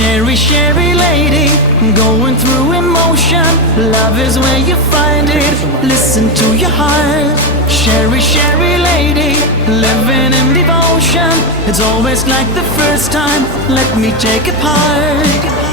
Sherry, Sherry lady, going through emotion. Love is where you find it. Listen to your heart. Sherry, Sherry lady, living in devotion. It's always like the first time. Let me take it part.